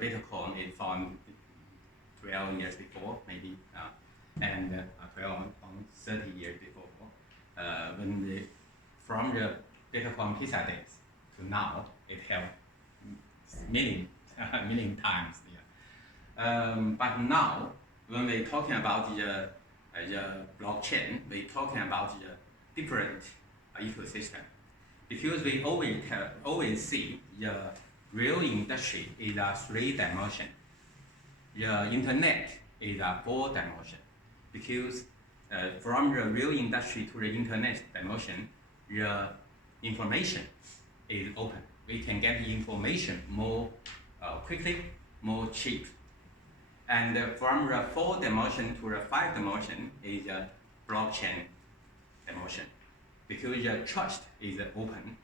Bitcoin is formed 12 years before, maybe, and 12 on 30 years before. From the Bitcoin pizza days to now, it have million times. Yeah. But now, when we're talking about the blockchain, we're talking about the different ecosystem, because we always see the real industry is a 3-dimension. The internet is a 4-dimension, because from the real industry to the internet dimension, the information is open. We can get the information more quickly, more cheap. And from the 4-dimension to the 5-dimension is a blockchain dimension, because the trust is open.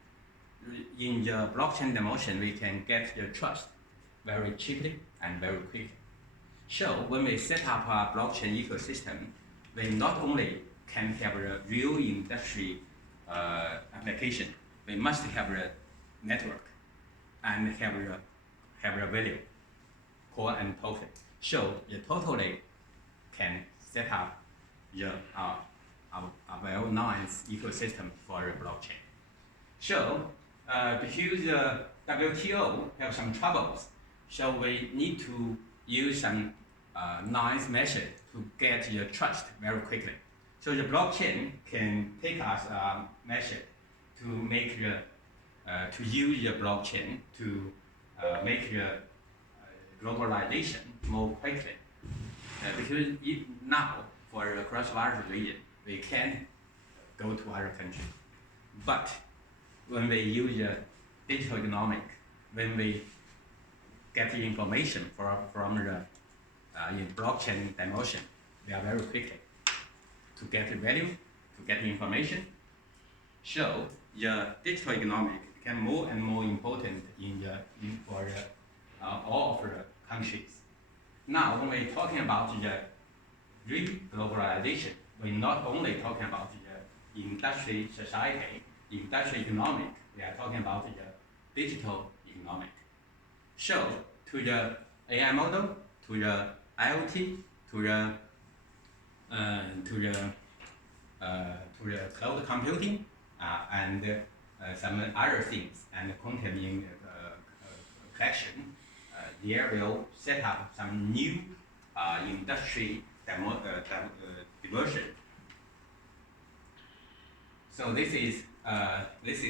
In the blockchain dimension, we can get the trust very cheaply and very quickly. So when we set up a blockchain ecosystem, we not only can have a real industry application, we must have a network and have a value, core and token. So you totally can set up a well-known ecosystem for the blockchain. So because the WTO have some troubles, so we need to use some nice method to get the trust very quickly. So the blockchain can take us a method to make to use the blockchain to make the globalization more quickly. Because now for the cross-border region, we can go to other countries. But when we use the digital economic, when we get the information from the in blockchain dimension, we are very quickly to get the value, to get the information. So the digital economic became more and more important for all of the countries. Now, when we're talking about the re-globalization, we're not only talking about the industry society, industry economic, we are talking about the digital economic. So, to the AI model, to the IoT, to the cloud computing, and some other things, and content in collection, there will set up some new industry diversion. So this is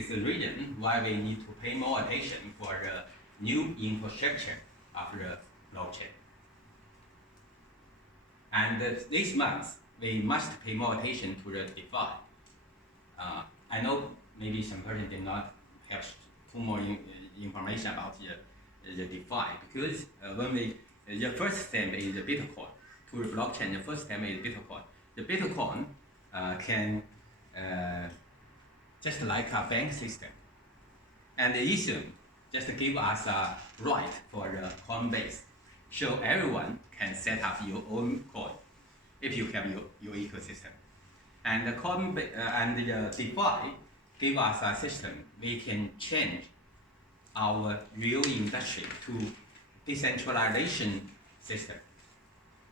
the reason why we need to pay more attention for the new infrastructure of the blockchain. And this month, we must pay more attention to the DeFi. I know maybe some person did not have too more information about the DeFi, because when the first step is the Bitcoin. To the blockchain, the first step is Bitcoin. The Bitcoin can just like a bank system, and the Ethereum just give us a right for the coin base, so everyone can set up your own coin if you have your ecosystem. And the coin and the DeFi give us a system we can change our real industry to decentralization system.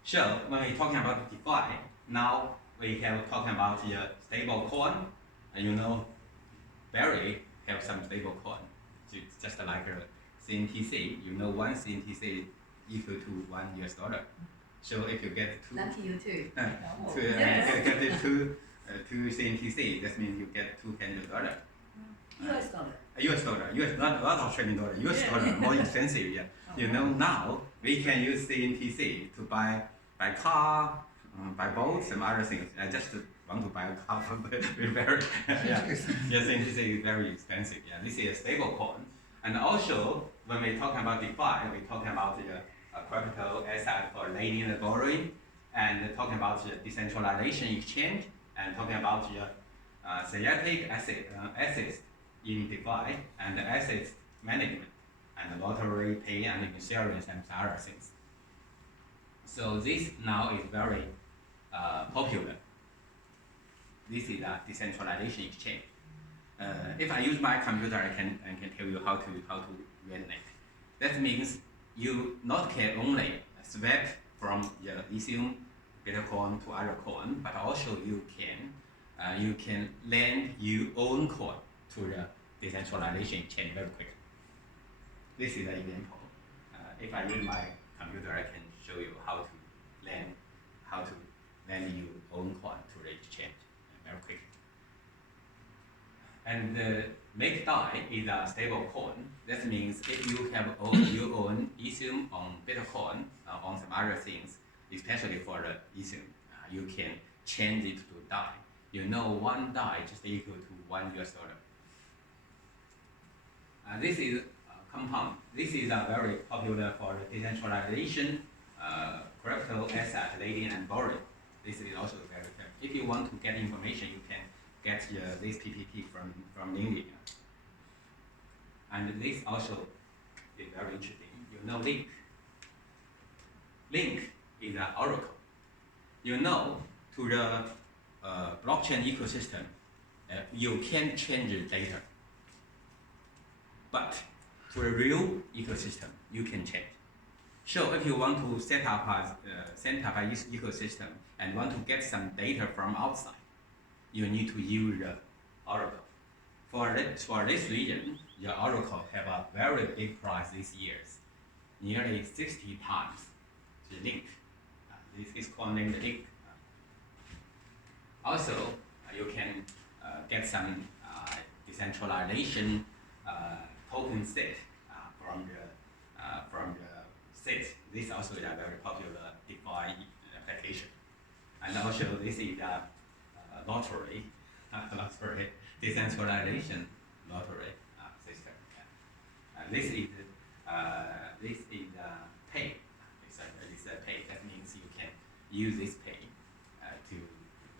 So when we're talking about DeFi, now we have talking about the stable coin, and Barry have some stable coin, just like CNTC. One CNTC equal to $1. So if you get two, lucky you too. Get two CNTC, that means you get $200. US dollar. US, not Australian dollar, US dollar, more expensive, yeah. Now we can use CNTC to buy car, buy boats, and other things. I just want to buy a car, but very, CNTC is very expensive. Yeah, this is a stable coin. And also, when we're talking about DeFi, we're talking about the crypto asset for lending and borrowing, and talking about the decentralization exchange, and talking about the synthetic assets in DeFi, and assets management, and lottery pay and insurance and other things. So this now is very popular. This is a decentralization exchange. If I use my computer, I can tell you how to run it. That means you not can only swap from your Ethereum, Bitcoin to other coin, but also you can lend your own coin to the decentralization chain very quickly. This is an example. If I use my computer, I can show you how to lend your own coin to the exchange very quickly. And make DAI is a stable coin. That means if you have your own Ethereum on Bitcoin, on some other things, especially for the Ethereum, you can change it to DAI. You know, one DAI just equal to $1. This is compound. This is very popular for the decentralization, crypto asset lending and borrowing. This is also very good. If you want to get information, you can get this PPT from LinkedIn. And this also is very interesting. You know Link. Link is an oracle. You know, to the blockchain ecosystem, you can change the data. But to the real ecosystem, you can change. So if you want to set up a ecosystem and want to get some data from outside, you need to use the oracle. For this region, the oracle have a very big price these years, nearly 60 times the Link. This is called named Link. Also, you can get some decentralization token set from the set. This also is a very popular DeFi application. And also this is a lottery, decentralization lottery system. This is pay. It's a pay. That means you can use this pay to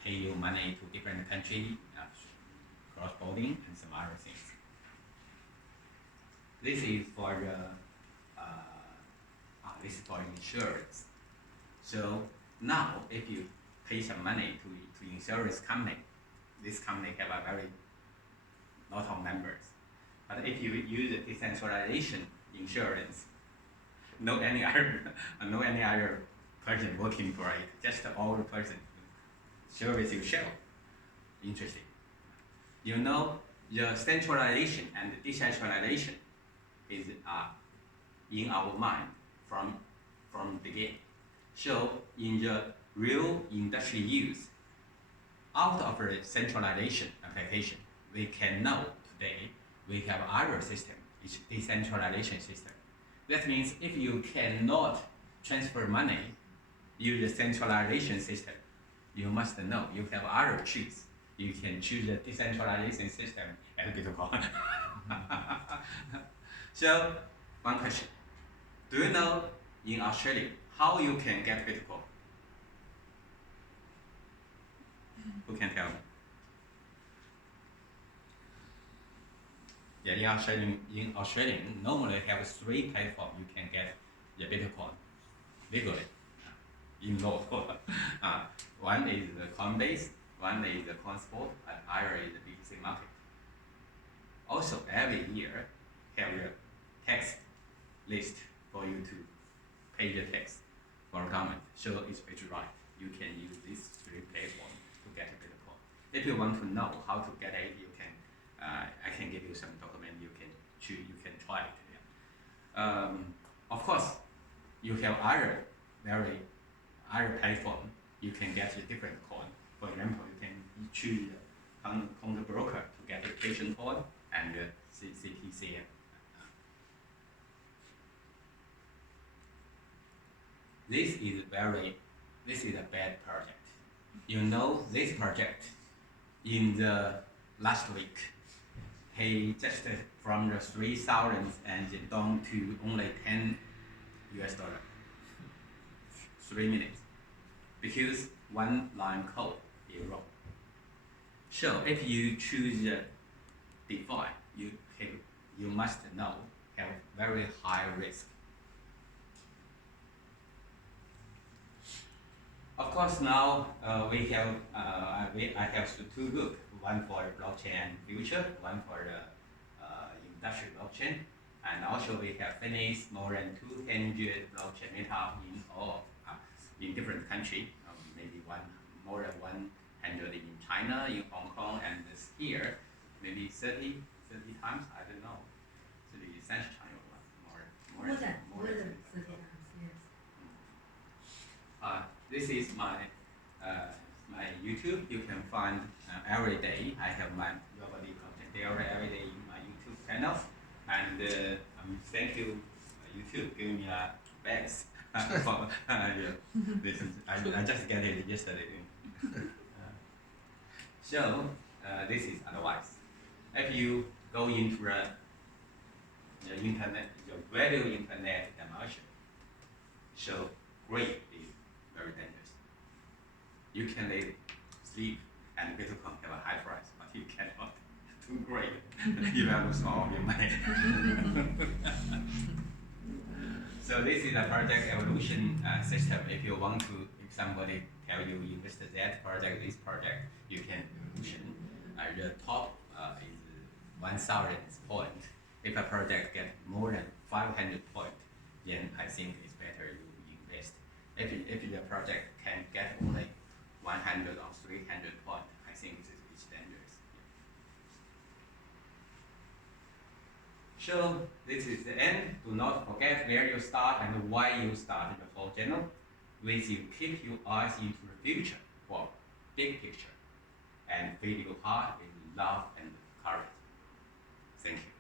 pay your money to different countries, cross-border, and some other things. This is for insurance. So now, if you pay some money to insurance company, this company have a very lot of members. But if you use the decentralization insurance, no any other person working for it, just all the person service yourself. Interesting. You know, the centralization and the decentralization is in our mind from the beginning. So in the real industry use, out of the centralization application, we can know today we have other system, it's decentralization system. That means if you cannot transfer money use the centralization system, you must know you have other choice. You can choose the decentralization system and Bitcoin. So, one question. Do you know in Australia how you can get Bitcoin? Who can tell me? Yeah, in Australia, normally have 3 platforms you can get the Bitcoin legally in law. One is the Coinbase, one is the CoinSpot, and other is the BTC market. Also, every year have the tax list for you to pay the tax for government. So it's right. You can use these 3 platforms to get Bitcoin. If you want to know how to get it, you can. I can give you some document. You can choose. You can try it. Yeah. Of course, you have other platform. You can get a different coin. For example, you can choose on the broker to get a patient coin and CPC. This is a bad project. You know this project in the last week, he just from the 3,000 and down to only $10. 3 minutes. Because one line code is wrong. So if you choose DeFi, you must know have very high risk. Of course, now I have 2 books, one for blockchain and future, one for the industrial blockchain, And also we have finished more than 200 blockchain meetup in all, in different countries, maybe more than 100 in China, in Hong Kong, and this here, maybe 30 times, I don't know. 30 场有了 more than 30 times, yes. This is my YouTube. You can find every day. I have my globally content theory every day in my YouTube channel. And thank you, YouTube, giving me a bags. This is, I just get it yesterday. So this is advice. If you go into the internet, your value internet emotion, so greed is very dangerous. You can live, sleep, and Bitcoin have a high price, but you cannot do great. You have to solve your money. So this is a project evolution system. If you want to, if somebody tell you invest that project, this project, you can evolution. The top is 1,000 point. If a project get more than 500 point, then I think it's better you invest. If the project can get only 100 or 300 point, I think it's dangerous. So this is the end. Do not forget where you start and why you started the whole channel. With you keep your eyes into the future for big picture and feed your heart with love and courage. Thank you.